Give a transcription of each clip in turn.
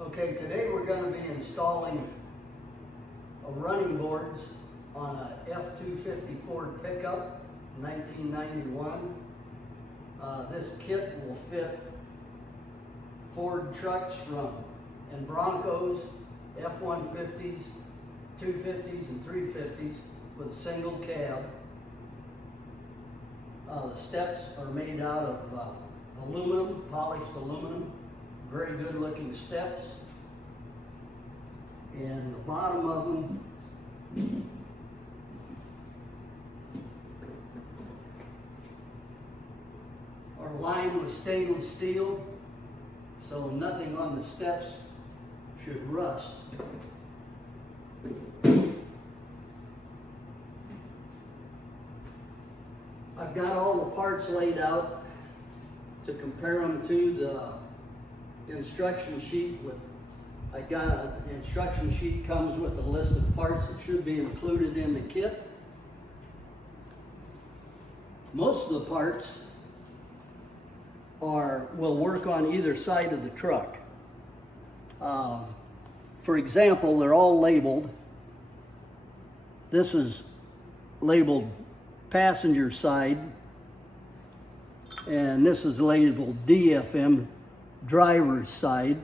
Okay, today we're going to be installing running boards on a F-250 Ford pickup, 1991. This kit will fit Ford trucks and Broncos, F-150s, 250s, and 350s with a single cab. The steps are made out of aluminum, polished aluminum. Very good looking steps. And the bottom of them are lined with stainless steel, so nothing on the steps should rust. I've got all the parts laid out to compare them to the instruction sheet. The instruction sheet comes with a list of parts that should be included in the kit. Most of the parts will work on either side of the truck. For example, they're all labeled. This is labeled passenger side, and this is labeled DFM, driver's side.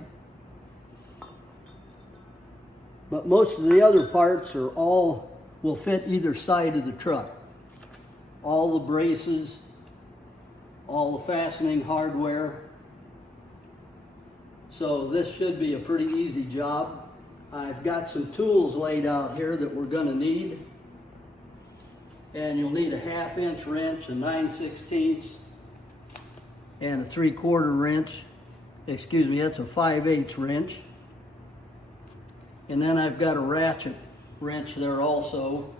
But most of the other parts will fit either side of the truck. All the braces, all the fastening hardware. So this should be a pretty easy job. I've got some tools laid out here that we're going to need. And you'll need a 1/2-inch wrench, a 9/16, and a 3/4 wrench. Excuse me, that's a 5/8 wrench. And then I've got a ratchet wrench there also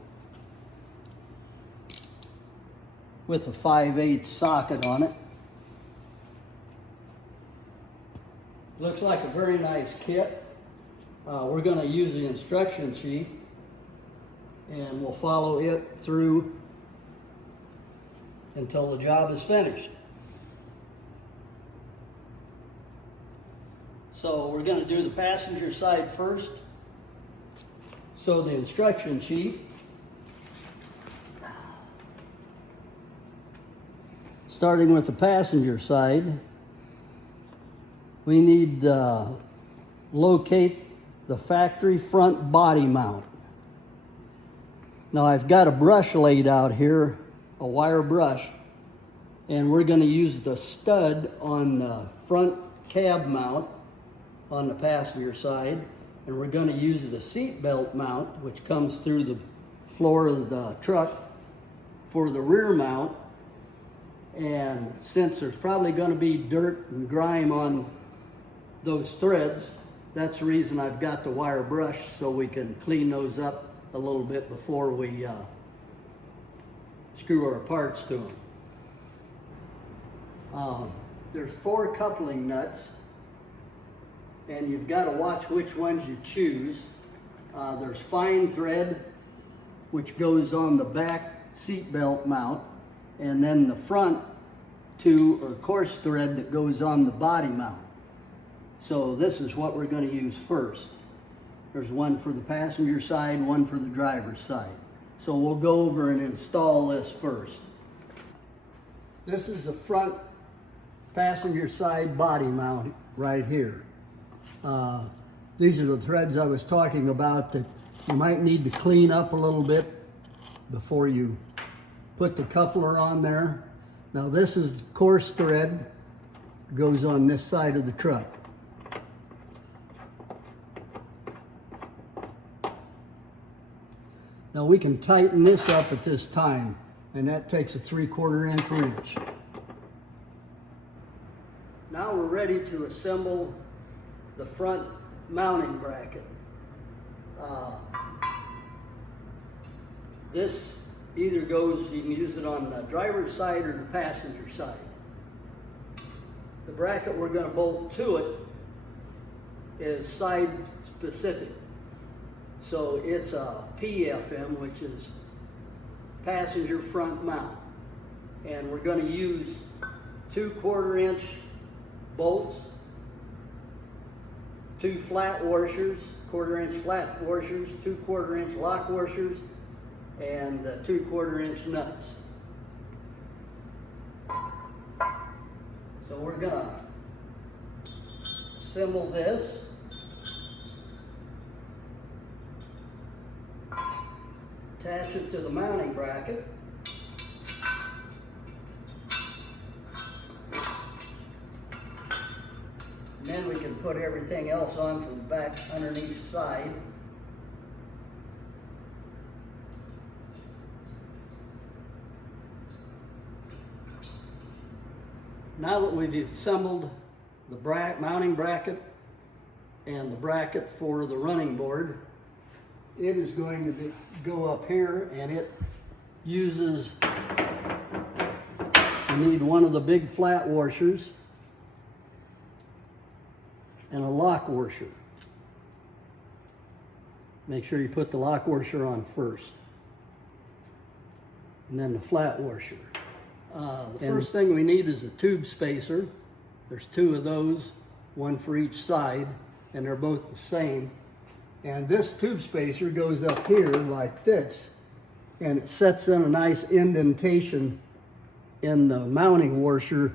with a 5/8 socket on it. Looks like a very nice kit. We're going to use the instruction sheet and we'll follow it through until the job is finished. So we're going to do the passenger side first. So the instruction sheet, starting with the passenger side, we need to locate the factory front body mount. Now I've got a brush laid out here, a wire brush, and we're going to use the stud on the front cab mount on the passenger side, and we're going to use the seat belt mount, which comes through the floor of the truck, for the rear mount. And since there's probably going to be dirt and grime on those threads, that's the reason I've got the wire brush, so we can clean those up a little bit before we screw our parts to them. There's 4 coupling nuts, and you've got to watch which ones you choose. There's fine thread, which goes on the back seat belt mount, and then the front 2 are coarse thread that goes on the body mount. So this is what we're going to use first. There's one for the passenger side, one for the driver's side. So we'll go over and install this first. This is the front passenger side body mount right here. These are the threads I was talking about that you might need to clean up a little bit before you put the coupler on there. Now this is coarse thread, goes on this side of the truck. Now we can tighten this up at this time, and that takes a 3/4 inch wrench. Now we're ready to assemble the front mounting bracket. This either goes, you can use it on the driver's side or the passenger side. The bracket we're going to bolt to it is side specific. So it's a PFM, which is passenger front mount. And we're going to use 2/4 inch bolts 2 flat washers, 1/4-inch flat washers, 2 1/4-inch lock washers, and 2 1/4-inch nuts. So we're gonna assemble this. Attach it to the mounting bracket. And then we can put everything else on from the back underneath side. Now that we've assembled the mounting bracket and the bracket for the running board, it is going to go up here, and it uses, you need one of the big flat washers and a lock washer. Make sure you put the lock washer on first, and then the flat washer. The first thing we need is a tube spacer. There's 2 of those, 1 for each side, and they're both the same. And this tube spacer goes up here like this, and it sets in a nice indentation in the mounting washer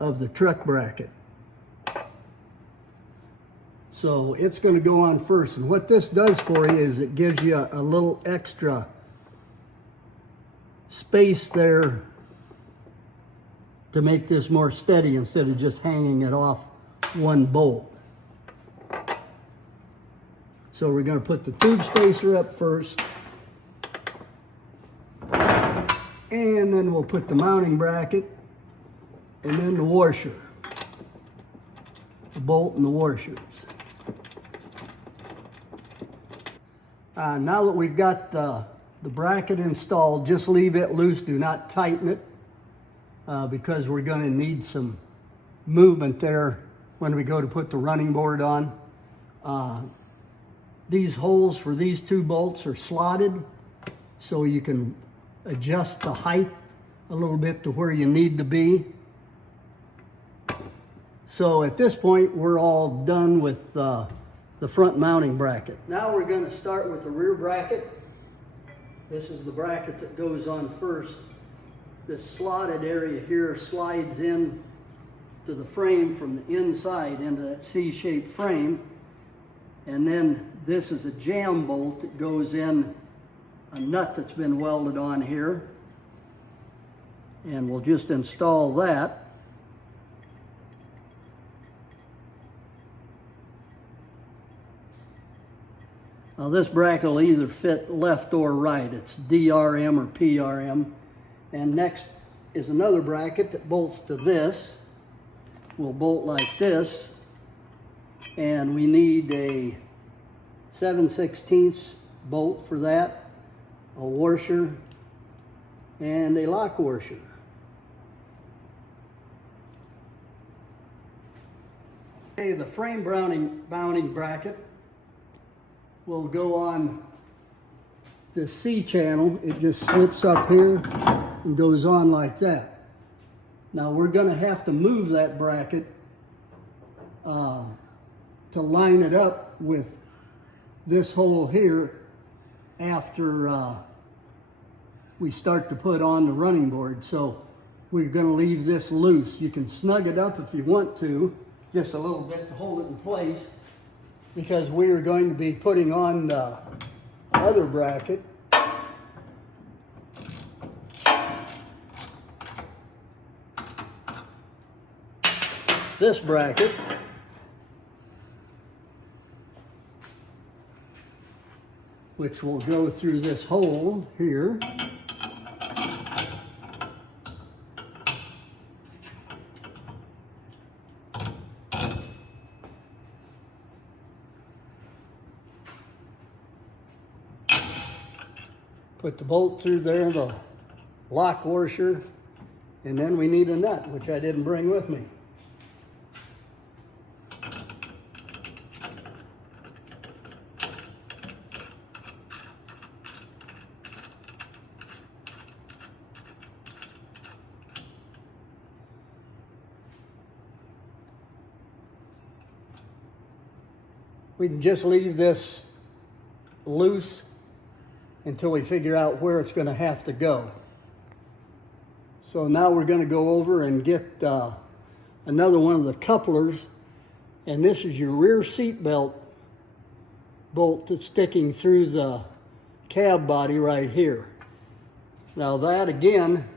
of the truck bracket. So it's going to go on first, and what this does for you is it gives you a little extra space there to make this more steady instead of just hanging it off one bolt. So we're going to put the tube spacer up first, and then we'll put the mounting bracket, and then the washer, the bolt and the washers. Now that we've got the bracket installed, just leave it loose, do not tighten it, because we're going to need some movement there when we go to put the running board on. These holes for these 2 bolts are slotted, so you can adjust the height a little bit to where you need to be. So at this point, we're all done with the front mounting bracket. Now we're going to start with the rear bracket. This is the bracket that goes on first. This slotted area here slides in to the frame from the inside into that C-shaped frame. And then this is a jam bolt that goes in a nut that's been welded on here. And we'll just install that. Now this bracket will either fit left or right. It's DRM or PRM. And next is another bracket that bolts to this. We'll bolt like this. And we need a 7/16 bolt for that, a washer, and a lock washer. Okay, the frame mounting bracket will go on this C channel. It just slips up here and goes on like that. Now we're going to have to move that bracket to line it up with this hole here after we start to put on the running board. So we're going to leave this loose. You can snug it up if you want to, just a little bit to hold it in place, because we are going to be putting on the other bracket. This bracket. Which will go through this hole here. Put the bolt through there, the lock washer, and then we need a nut, which I didn't bring with me. We can just leave this loose until we figure out where it's going to have to go. So now we're going to go over and get another one of the couplers, and this is your rear seat belt bolt that's sticking through the cab body right here. Now that, again,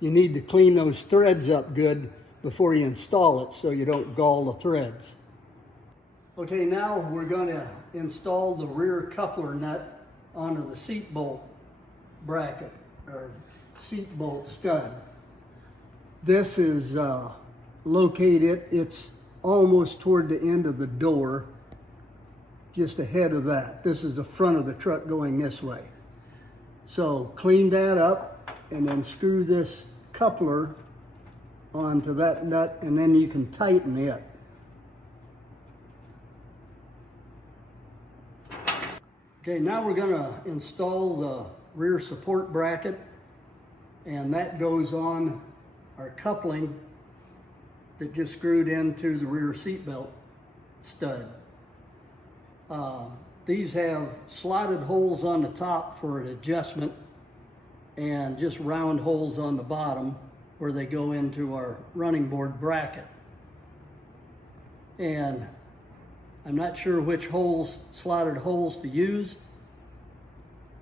you need to clean those threads up good before you install it so you don't gall the threads. Okay, now we're going to install the rear coupler nut onto the seat bolt bracket or seat bolt stud. This is located, it's almost toward the end of the door, just ahead of that. This is the front of the truck going this way. So clean that up and then screw this coupler onto that nut, and then you can tighten it. Okay, now we're going to install the rear support bracket, and that goes on our coupling that just screwed into the rear seat belt stud. These have slotted holes on the top for an adjustment and just round holes on the bottom where they go into our running board bracket. And I'm not sure which slotted holes to use,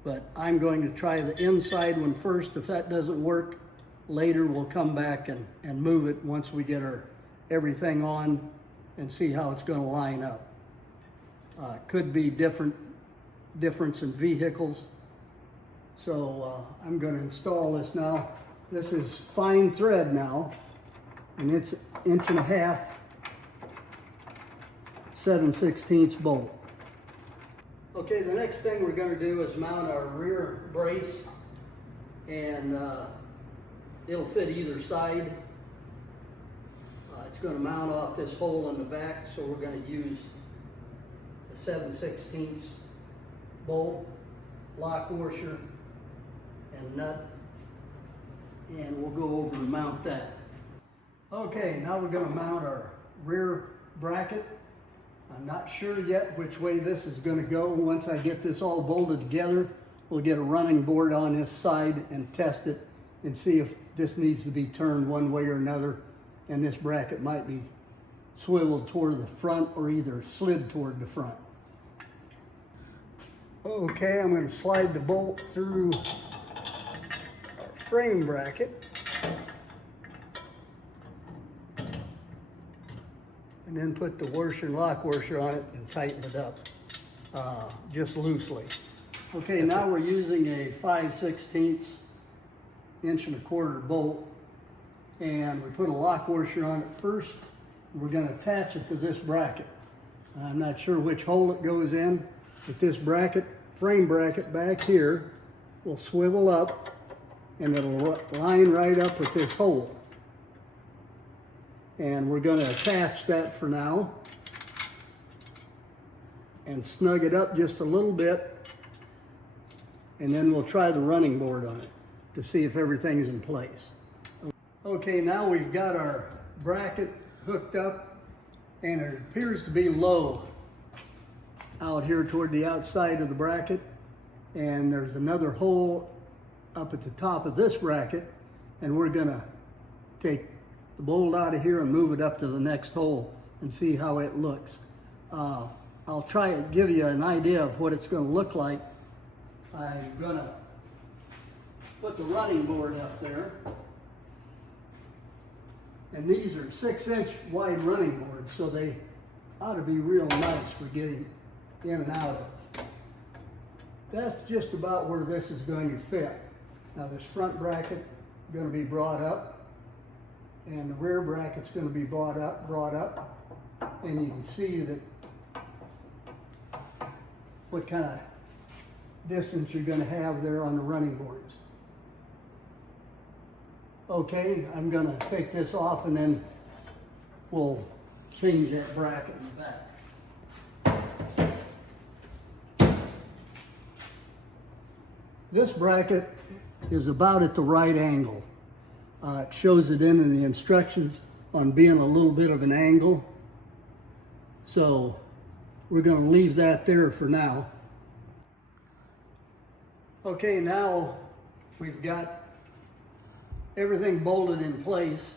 but I'm going to try the inside one first. If that doesn't work, later we'll come back and move it once we get everything on and see how it's going to line up. Could be difference in vehicles. So I'm going to install this now. This is fine thread now, and it's 1.5 inch 7/16 bolt. Okay, the next thing we're going to do is mount our rear brace, and it'll fit either side. It's going to mount off this hole in the back, so we're going to use a 7/16 bolt, lock washer, and nut, and we'll go over and mount that. Okay, now we're going to mount our rear bracket. I'm not sure yet which way this is going to go. Once I get this all bolted together, we'll get a running board on this side and test it and see if this needs to be turned one way or another, and this bracket might be swiveled toward the front or either slid toward the front. Okay, I'm going to slide the bolt through our frame bracket, and then put the washer and lock washer on it and tighten it up just loosely. Okay, now we're using a 5/16 1.25 inch bolt, and we put a lock washer on it first. We're going to attach it to this bracket. I'm not sure which hole it goes in, but this bracket, frame bracket back here, will swivel up and it'll line right up with this hole. And we're going to attach that for now and snug it up just a little bit, and then we'll try the running board on it to see if everything's in place. Okay, now we've got our bracket hooked up, and it appears to be low out here toward the outside of the bracket, and there's another hole up at the top of this bracket, and we're going to take the bolt out of here and move it up to the next hole and see how it looks. I'll try to give you an idea of what it's going to look like. I'm going to put the running board up there, and these are 6-inch wide running boards, so they ought to be real nice for getting in and out of. That's just about where this is going to fit. Now this front bracket is going to be brought up, and the rear bracket's going to be brought up, and you can see that what kind of distance you're going to have there on the running boards. Okay, I'm going to take this off, and then we'll change that bracket in the back. This bracket is about at the right angle. It shows it in the instructions on being a little bit of an angle. So we're going to leave that there for now. Okay, now we've got everything bolted in place.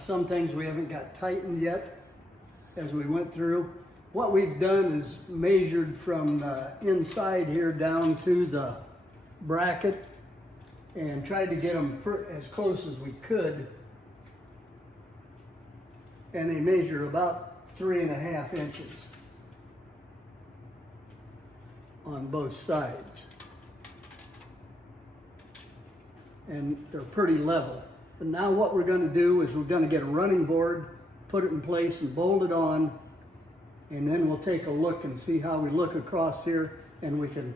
Some things we haven't got tightened yet as we went through. What we've done is measured from the inside here down to the bracket and tried to get them as close as we could. And they measure about 3.5 inches on both sides. And they're pretty level. But now what we're going to do is we're going to get a running board, put it in place and bolt it on, and then we'll take a look and see how we look across here, and we can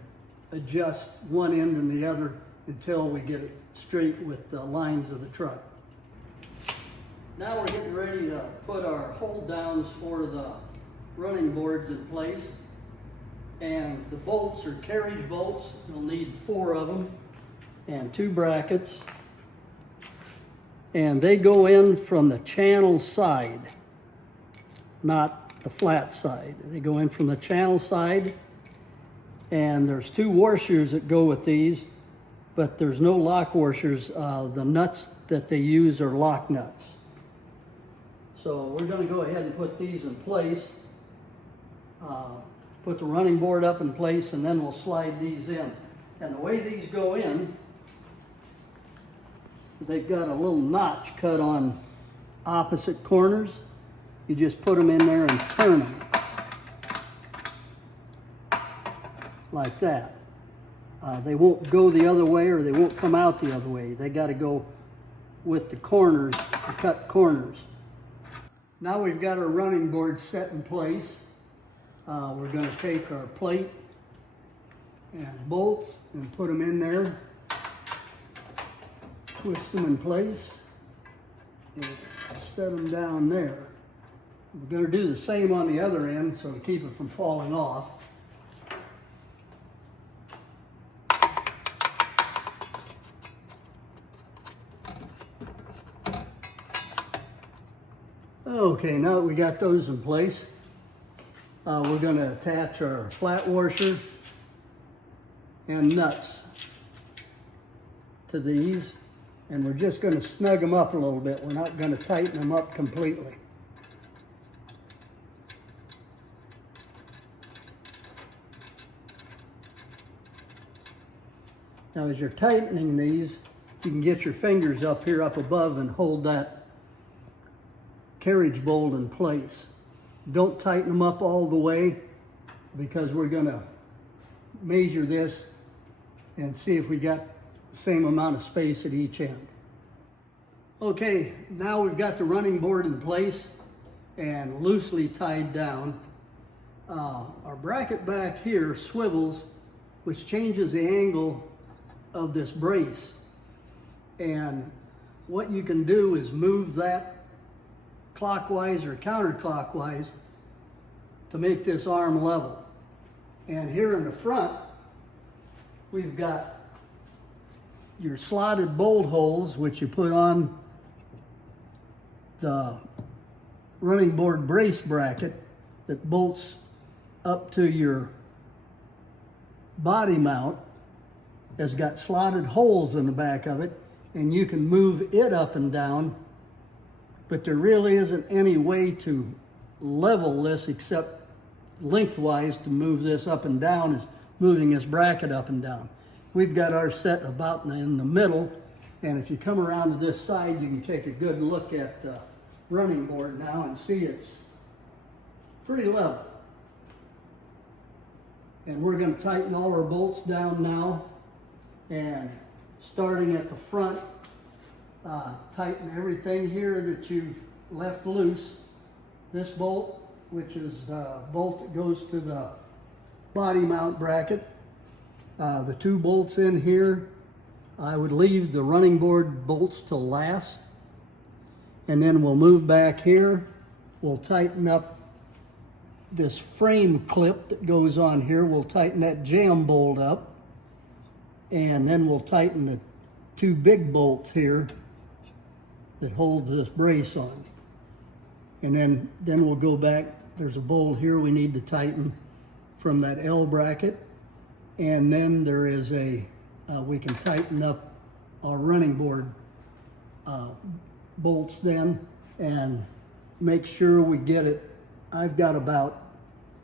adjust one end and the other until we get it straight with the lines of the truck. Now we're getting ready to put our hold downs for the running boards in place. And the bolts are carriage bolts. You'll need 4 of them and 2 brackets. And they go in from the channel side, not the flat side. They go in from the channel side. And there's 2 washers that go with these, but there's no lock washers. The nuts that they use are lock nuts. So we're going to go ahead and put these in place. Put the running board up in place, and then we'll slide these in. And the way these go in, they've got a little notch cut on opposite corners. You just put them in there and turn them like that. They won't go the other way, or they won't come out the other way. They got to go with the corners, the cut corners. Now we've got our running board set in place. We're going to take our plate and bolts and put them in there, twist them in place, and set them down there. We're going to do the same on the other end so to keep it from falling off. Okay, now that we got those in place, we're going to attach our flat washer and nuts to these, and we're just going to snug them up a little bit. We're not going to tighten them up completely. Now as you're tightening these, you can get your fingers up here up above and hold that carriage bolt in place. Don't tighten them up all the way, because we're going to measure this and see if we got the same amount of space at each end. Okay, now we've got the running board in place and loosely tied down. Our bracket back here swivels, which changes the angle of this brace. And what you can do is move that clockwise or counterclockwise to make this arm level. And here in the front, we've got your slotted bolt holes, which you put on the running board brace bracket that bolts up to your body mount. Has got slotted holes in the back of it, and you can move it up and down, but there really isn't any way to level this except lengthwise. To move this up and down is moving this bracket up and down. We've got ours set about in the middle, and if you come around to this side, you can take a good look at the running board now and see it's pretty level. And we're going to tighten all our bolts down now, and starting at the front, tighten everything here that you've left loose. This bolt, which is the bolt that goes to the body mount bracket. The 2 bolts in here, I would leave the running board bolts till last. And then we'll move back here. We'll tighten up this frame clip that goes on here. We'll tighten that jam bolt up. And then we'll tighten the 2 big bolts here that holds this brace on. And then we'll go back there's a bolt here we need to tighten from that L bracket. And then there is we can tighten up our running board bolts then and make sure we get it. I've got about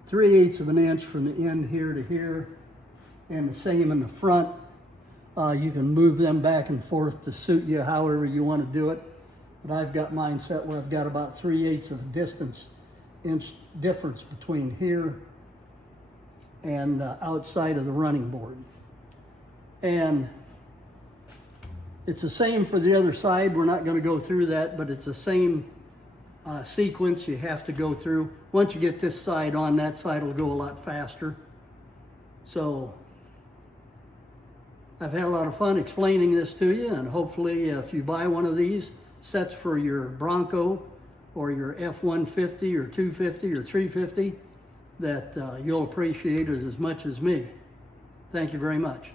3/8 of an inch from the end here to here, and the same in the front. You can move them back and forth to suit you however you want to do it. But I've got mine set where I've got about 3/8 of inch difference between here and outside of the running board. And it's the same for the other side. We're not going to go through that, but it's the same sequence you have to go through. Once you get this side on, that side will go a lot faster. So I've had a lot of fun explaining this to you, and hopefully if you buy one of these sets for your Bronco or your F-150 or 250 or 350, that you'll appreciate it as much as me. Thank you very much.